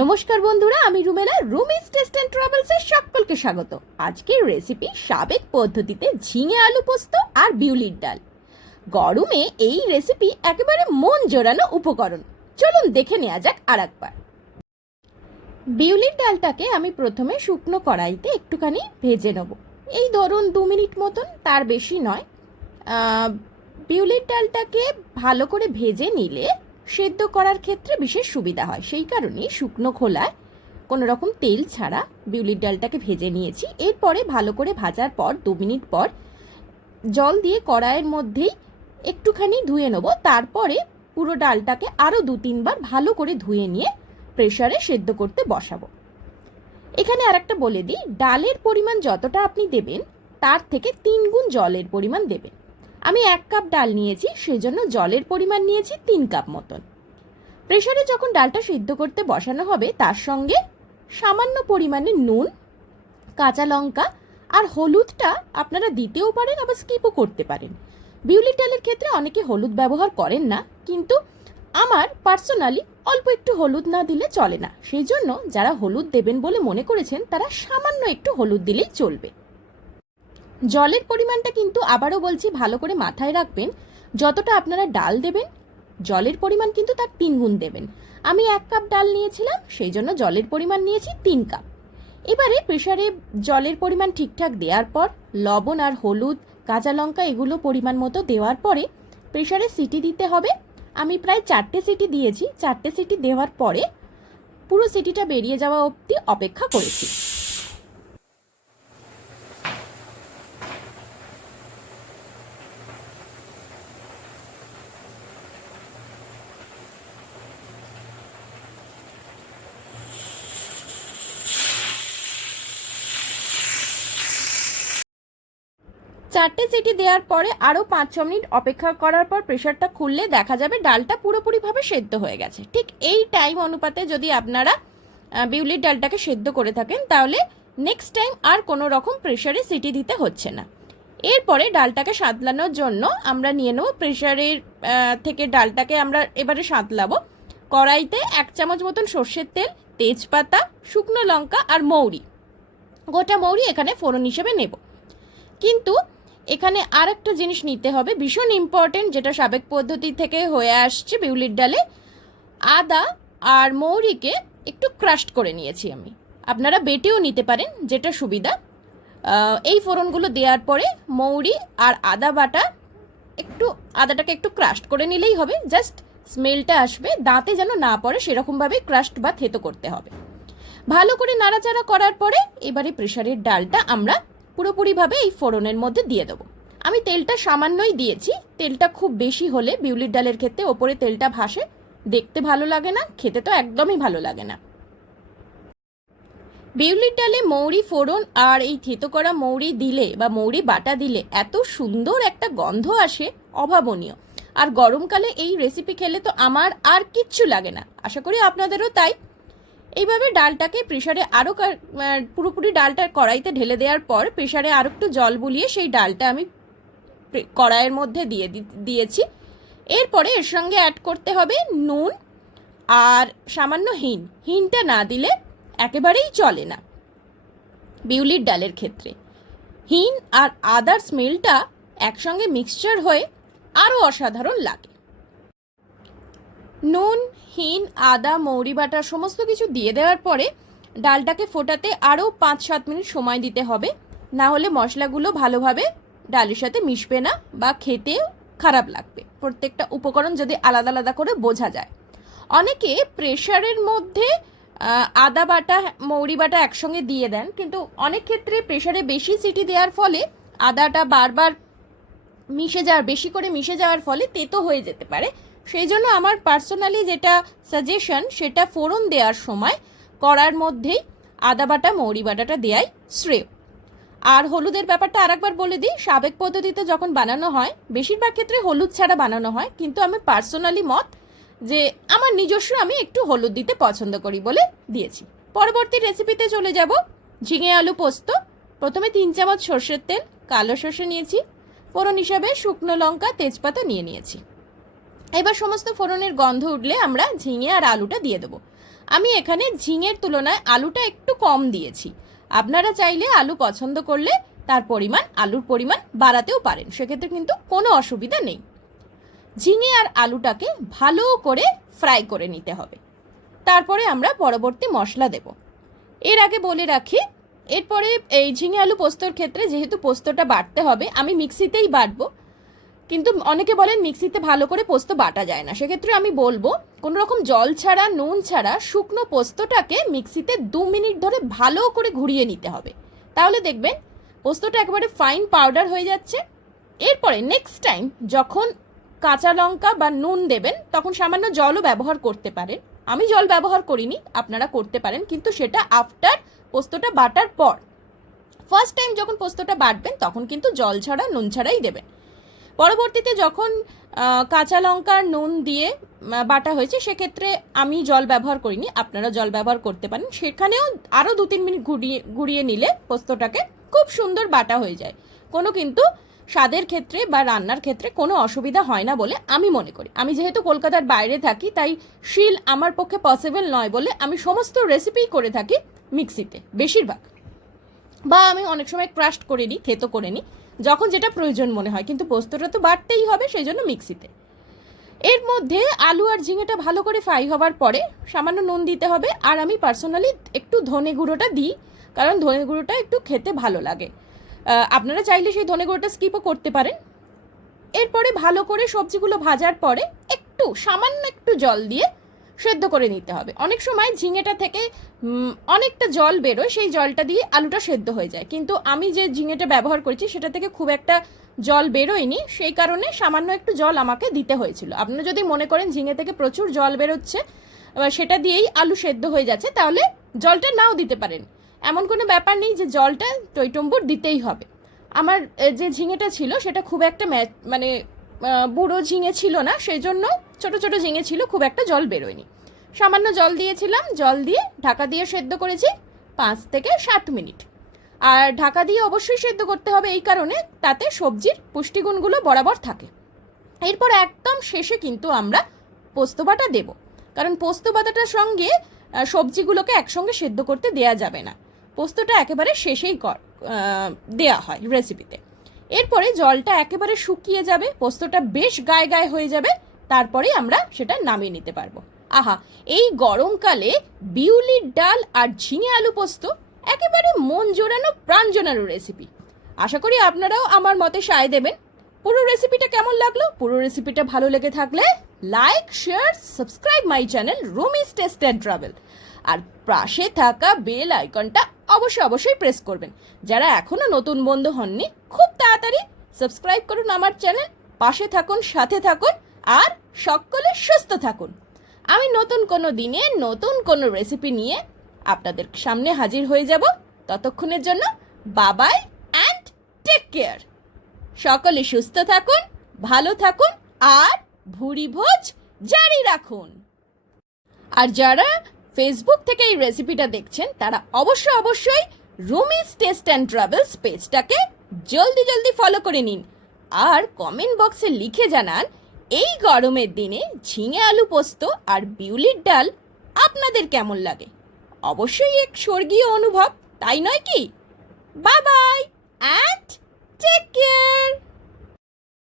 নমস্কার বন্ধুরা, আমি রুমেলা রুমিস টেস্ট অ্যান্ড ট্রাভেলসের সকলকে স্বাগত। আজকের রেসিপি সাবেক পদ্ধতিতে ঝিঙে আলু পোস্ত আর বিউলির ডাল। গরমে এই রেসিপি একেবারে মন জোড়ানো উপকরণ। চলুন দেখে নেওয়া যাক আর একবার বিউলির ডালটাকে আমি প্রথমে শুকনো কড়াইতে একটুখানি ভেজে নেব। এই ধরুন দু মিনিট মতন, তার বেশি নয়। বিউলির ডালটাকে ভালো করে ভেজে নিলে সেদ্ধ করার ক্ষেত্রে বিশেষ সুবিধা হয়। সেই কারণে শুকনো খোলায় কোনো রকম তেল ছাড়া বিউলির ডালটাকে ভেজে নিয়েছি। এরপরে ভালো করে ভাজার পর, দু মিনিট পর, জল দিয়ে কড়াইয়ের মধ্যেই একটুখানি ধুয়ে নেব। তারপরে পুরো ডালটাকে আরও দু তিনবার ভালো করে ধুয়ে নিয়ে প্রেশারে সেদ্ধ করতে বসাবো। এখানে আরেকটা বলে দিই, ডালের পরিমাণ যতটা আপনি দেবেন, তার থেকে তিন গুণ জলের পরিমাণ দেবেন। আমি এক কাপ ডাল নিয়েছি সেই জন্য জলের পরিমাণ নিয়েছি তিন কাপ মতন। প্রেসারে যখন ডালটা সিদ্ধ করতে বসানো হবে, তার সঙ্গে সামান্য পরিমাণে নুন, কাঁচা লঙ্কা আর হলুদটা আপনারা দিতেও পারেন, আবার স্কিপও করতে পারেন। বিউলির ডালের ক্ষেত্রে অনেকে হলুদ ব্যবহার করেন না, কিন্তু আমার পার্সোনালি অল্প একটু হলুদ না দিলে চলে না। সেই জন্য যারা হলুদ দেবেন বলে মনে করেছেন, তারা সামান্য একটু হলুদ দিলেই চলবে। জলের পরিমাণটা কিন্তু আবারও বলছি ভালো করে মাথায় রাখবেন। যতটা আপনারা ডাল দেবেন, জলের পরিমাণ কিন্তু তার তিন গুণ দেবেন। আমি এক কাপ ডাল নিয়েছিলাম, সেই জন্য জলের পরিমাণ নিয়েছি তিন কাপ। এবারে প্রেশারে জলের পরিমাণ ঠিকঠাক দেওয়ার পর, লবণ আর হলুদ, কাঁচা লঙ্কা এগুলো পরিমাণ মতো দেওয়ার পরে প্রেশারে সিটি দিতে হবে। আমি প্রায় চারটে সিটি দিয়েছি, চারটে সিটি দেওয়ার পরে পুরো সিটিটা বেরিয়ে যাওয়া অবধি অপেক্ষা করেছি। চারটে সিটি দেওয়ার পরে আরও পাঁচ ছ মিনিট অপেক্ষা করার পর প্রেশারটা খুললে দেখা যাবে ডালটা পুরোপুরিভাবে সেদ্ধ হয়ে গেছে। ঠিক এই টাইম অনুপাতে যদি আপনারা বিউলির ডালটাকে সেদ্ধ করে থাকেন, তাহলে নেক্সট টাইম আর কোনো রকম প্রেশারে সিটি দিতে হচ্ছে না। এরপরে ডালটাকে সাঁতলানোর জন্য আমরা নিয়ে নেব প্রেশারের থেকে ডালটাকে আমরা এবারে সাঁতলাবো। কড়াইতে এক চামচ মতন সর্ষের তেল, তেজপাতা, শুকনো লঙ্কা আর মৌরি। গোটা মৌরি এখানে ফোড়ন হিসেবে নেব। কিন্তু এখানে আর একটা জিনিস নিতে হবে, ভীষণ ইম্পর্টেন্ট যেটা সাবেক পদ্ধতি থেকে হয়ে আসছে বিউলির ডালে। আদা আর মৌরিকে একটু ক্রাশড করে নিয়েছি আমি। আপনারা বেটেও নিতে পারেন, যেটা সুবিধা। এই ফোড়নগুলো দেওয়ার পরে মৌরি আর আদা বাটা একটু, আদাটাকে একটু ক্রাশড করে নিলেই হবে। জাস্ট স্মেলটা আসবে, দাঁতে যেন না পড়ে, সেরকমভাবে ক্রাশড বা থেতো করতে হবে। ভালো করে নাড়াচাড়া করার পরে এবারে প্রেশারের ডালটা আমরা পুরোপুরিভাবে এই ফোড়নের মধ্যে দিয়ে দেবো। আমি তেলটা সামান্যই দিয়েছি। তেলটা খুব বেশি হলে বিউলির ডালের ক্ষেত্রে ওপরে তেলটা ভাসে। দেখতে ভালো লাগে না, খেতে তো একদমই ভালো লাগে না। বিউলির ডালে মৌরি ফোড়ন আর এই থেতো করা মৌরি দিলে বা মৌরি বাটা দিলে এত সুন্দর একটা গন্ধ আসে, অভাবনীয়। আর গরমকালে এই রেসিপি খেলে তো আমার আর কিচ্ছু লাগে না। আশা করি আপনাদেরও তাই। এইভাবে ডালটাকে প্রেশারে আরও পুরোপুরি ডালটা কড়াইতে ঢেলে দেওয়ার পর প্রেশারে আরও একটু জল বুলিয়ে সেই ডালটা আমি কড়াইয়ের মধ্যে দিয়ে দিয়েছি। এরপরে এর সঙ্গে অ্যাড করতে হবে নুন আর সামান্য হিন হিনটা না দিলে একেবারেই চলে না বিউলির ডালের ক্ষেত্রে। হিন আর আদার স্মেলটা একসঙ্গে মিক্সচার হয়ে আরও অসাধারণ লাগে। নুন হিন আদা, মৌরি বাটা সমস্ত কিছু দিয়ে দেওয়ার পরে ডালটাকে ফোটাতে আরও পাঁচ সাত মিনিট সময় দিতে হবে। না হলে মশলাগুলো ভালোভাবে ডালের সাথে মিশবে না বা খেতে খারাপ লাগবে। প্রত্যেকটা উপকরণ যদি আলাদা আলাদা করে বোঝা যায়। অনেকে প্রেশারের মধ্যে আদা বাটা, মৌরি বাটা একসঙ্গে দিয়ে দেন। কিন্তু অনেক ক্ষেত্রে প্রেশারে বেশি সিটি দেওয়ার ফলে আদাটা বারবার মিশে যাওয়ার, বেশি করে মিশে যাওয়ার ফলে তেতো হয়ে যেতে পারে। সেই জন্য আমার পার্সোনালি যেটা সাজেশন সেটা ফোড়ন দেওয়ার সময় কড়ার মধ্যেই আদা বাটা, মৌরি বাটাটা দেয়াই শ্রেয়। আর হলুদের ব্যাপারটা আরেকবার বলে দিই, সাবেক পদ্ধতিতে যখন বানানো হয়, বেশিরভাগ ক্ষেত্রে হলুদ ছাড়া বানানো হয়, কিন্তু আমি পার্সোনালি মত যে আমার নিজস্ব আমি একটু হলুদ দিতে পছন্দ করি বলে দিয়েছি। পরবর্তী রেসিপিতে চলে যাব, ঝিঙে আলু পোস্ত। প্রথমে তিন চামচ সর্ষের তেল, কালো সর্ষে নিয়েছি। ফোড়ন হিসাবে শুকনো লঙ্কা, তেজপাতা নিয়ে নিয়েছি। এবার সমস্ত ফোড়নের গন্ধ উঠলে আমরা ঝিঙে আর আলুটা দিয়ে দেবো। আমি এখানে ঝিঙের তুলনায় আলুটা একটু কম দিয়েছি। আপনারা চাইলে আলু পছন্দ করলে তার পরিমাণ, আলুর পরিমাণ বাড়াতেও পারেন, সেক্ষেত্রে কিন্তু কোনো অসুবিধা নেই। ঝিঙে আর আলুটাকে ভালো করে ফ্রাই করে নিতে হবে। তারপরে আমরা পরবর্তী মশলা দেব। এর আগে বলে রাখি, এরপরে এই ঝিঙে আলু পোস্তর ক্ষেত্রে যেহেতু পোস্তটা বাটতে হবে, আমি মিক্সিতেই বাটবো। কিন্তু অনেকে বলেন মিক্সিতে ভালো করে পোস্ত বাটা যায় না। সেক্ষেত্রে আমি বলব কোনো রকম জল ছাড়া, নুন ছাড়া শুকনো পোস্তটাকে মিক্সিতে দু মিনিট ধরে ভালো করে ঘুরিয়ে নিতে হবে। তাহলে দেখবেন, পোস্তটা একেবারে ফাইন পাউডার হয়ে যাচ্ছে। এরপরে নেক্সট টাইম যখন কাঁচা লঙ্কা বা নুন দেবেন, তখন সামান্য জলও ব্যবহার করতে পারেন। আমি জল ব্যবহার করিনি, আপনারা করতে পারেন, কিন্তু সেটা আফটার পোস্তটা বাটার পর। ফার্স্ট টাইম যখন পোস্তটা বাটবেন, তখন কিন্তু জল ছাড়া, নুন ছাড়াই দেবেন। পরবর্তীতে যখন কাঁচা লঙ্কার নুন দিয়ে বাটা হয়েছে, সেক্ষেত্রে আমি জল ব্যবহার করিনি। আপনারা জল ব্যবহার করতে পারেন। সেখানেও আরও দু তিন মিনিট ঘুরিয়ে ঘুরিয়ে নিলে পোস্তটাকে খুব সুন্দর বাটা হয়ে যায়। কোনো কিন্তু স্বাদের ক্ষেত্রে বা রান্নার ক্ষেত্রে কোনো অসুবিধা হয় না বলে আমি মনে করি। আমি যেহেতু কলকাতার বাইরে থাকি, তাই শিল আমার পক্ষে পসিবল নয় বলে আমি সমস্ত রেসিপি করে থাকি মিক্সিতে বেশিরভাগ। বা আমি অনেক সময় ক্রাস্ট করে নিই থেতো করে নিই যখন যেটা প্রয়োজন মনে হয়, কিন্তু পোস্তটা তো বাড়তেই হবে সেই জন্য মিক্সিতে। এর মধ্যে আলু আর ঝিঙেটা ভালো করে ফ্রাই হওয়ার পরে সামান্য নুন দিতে হবে, আর আমি পার্সোনালি একটু ধনে গুঁড়োটা দিই, কারণ ধনে গুঁড়োটা একটু খেতে ভালো লাগে। আপনারা চাইলে সেই ধনে গুঁড়োটা স্কিপও করতে পারেন। এরপরে ভালো করে সবজিগুলো ভাজার পরে একটু সামান্য একটু জল দিয়ে সেদ্ধ করে নিতে হবে। অনেক সময় ঝিঙেটা থেকে অনেকটা জল বেরোয়, সেই জলটা দিয়ে আলুটা সেদ্ধ হয়ে যায়। কিন্তু আমি যে ঝিঙেটা ব্যবহার করেছি, সেটা থেকে খুব একটা জল বেরোয়নি, সেই কারণে সামান্য একটু জল আমাকে দিতে হয়েছিল। আপনারা যদি মনে করেন ঝিঙে থেকে প্রচুর জল বেরোচ্ছে সেটা দিয়েই আলু সেদ্ধ হয়ে যাচ্ছে, তাহলে জলটা নাও দিতে পারেন। এমন কোনো ব্যাপার নেই যে জলটা টইটম্বুর দিতেই হবে। আমার যে ঝিঙেটা ছিল, সেটা খুব একটা মানে বুড়ো ঝিঙে ছিল না সেই জন্য ছোট ছোট ঝিঙে ছিল, খুব একটা জল বেরোয়নি। সামান্য জল দিয়েছিলাম, জল দিয়ে ঢাকা দিয়ে সেদ্ধ করেছি পাঁচ থেকে সাত মিনিট। আর ঢাকা দিয়ে অবশ্যই সেদ্ধ করতে হবে এই কারণে, তাতে সবজির পুষ্টিগুণগুলো বরাবর থাকে। এরপর একদম শেষে কিন্তু আমরা পোস্ত বাটা দেব। কারণ পোস্ত বাটাটার সঙ্গে সবজিগুলোকে একসঙ্গে সেদ্ধ করতে দেয়া যাবে না। পোস্তটা একেবারে শেষেই কর দেয়া হয় রেসিপিতে। এরপরে জলটা একেবারে শুকিয়ে যাবে, পোস্তটা বেশ গায়ে গায়ে হয়ে যাবে তারপরে আমরা সেটা নামিয়ে নিতে পারব। আহা, এই গরমকালে বিউলির ডাল আর ঝিঙে আলু পোস্ত একেবারে মন জোড়ানো, প্রাণ জোড়ানো রেসিপি আশা করি আপনারাও আমার মতে সায় দেবেন। পুরো রেসিপিটা কেমন লাগল? পুরো রেসিপিটা ভালো লেগে থাকলে like share subscribe my channel Rumi's taste and travel আর পাশে থাকা বেল আইকনটা অবশ্যই অবশ্যই প্রেস করবেন। যারা এখনও নতুন বন্ধু হননি, খুব তাড়াতাড়ি সাবস্ক্রাইব করুন আমার চ্যানেল, পাশে থাকুন, সাথে থাকুন, আর সকলে সুস্থ থাকুন। আমি নতুন কোনো দিনে নতুন কোনো রেসিপি নিয়ে আপনাদের সামনে হাজির হয়ে যাব। ততক্ষণের জন্য বাবাই অ্যান্ড টেক কেয়ার সকলে সুস্থ থাকুন, ভালো থাকুন, আর ভুরি ভোজ জারি রাখুন। আর যারা ফেসবুক থেকে এই রেসিপিটা দেখছেন, তারা অবশ্যই অবশ্যই রুমিস টেস্ট অ্যান্ড ট্রাভেলস পেজটাকে জলদি জলদি ফলো করে নিন। আর কমেন্ট বক্সে লিখে জানান, এই গরমের দিনে ঝিঙে আলু পোস্ত আর বিউলির ডাল আপনাদের কেমন লাগে? অবশ্যই এক স্বর্গীয় অনুভব, তাই নয় কি? Bye bye and take care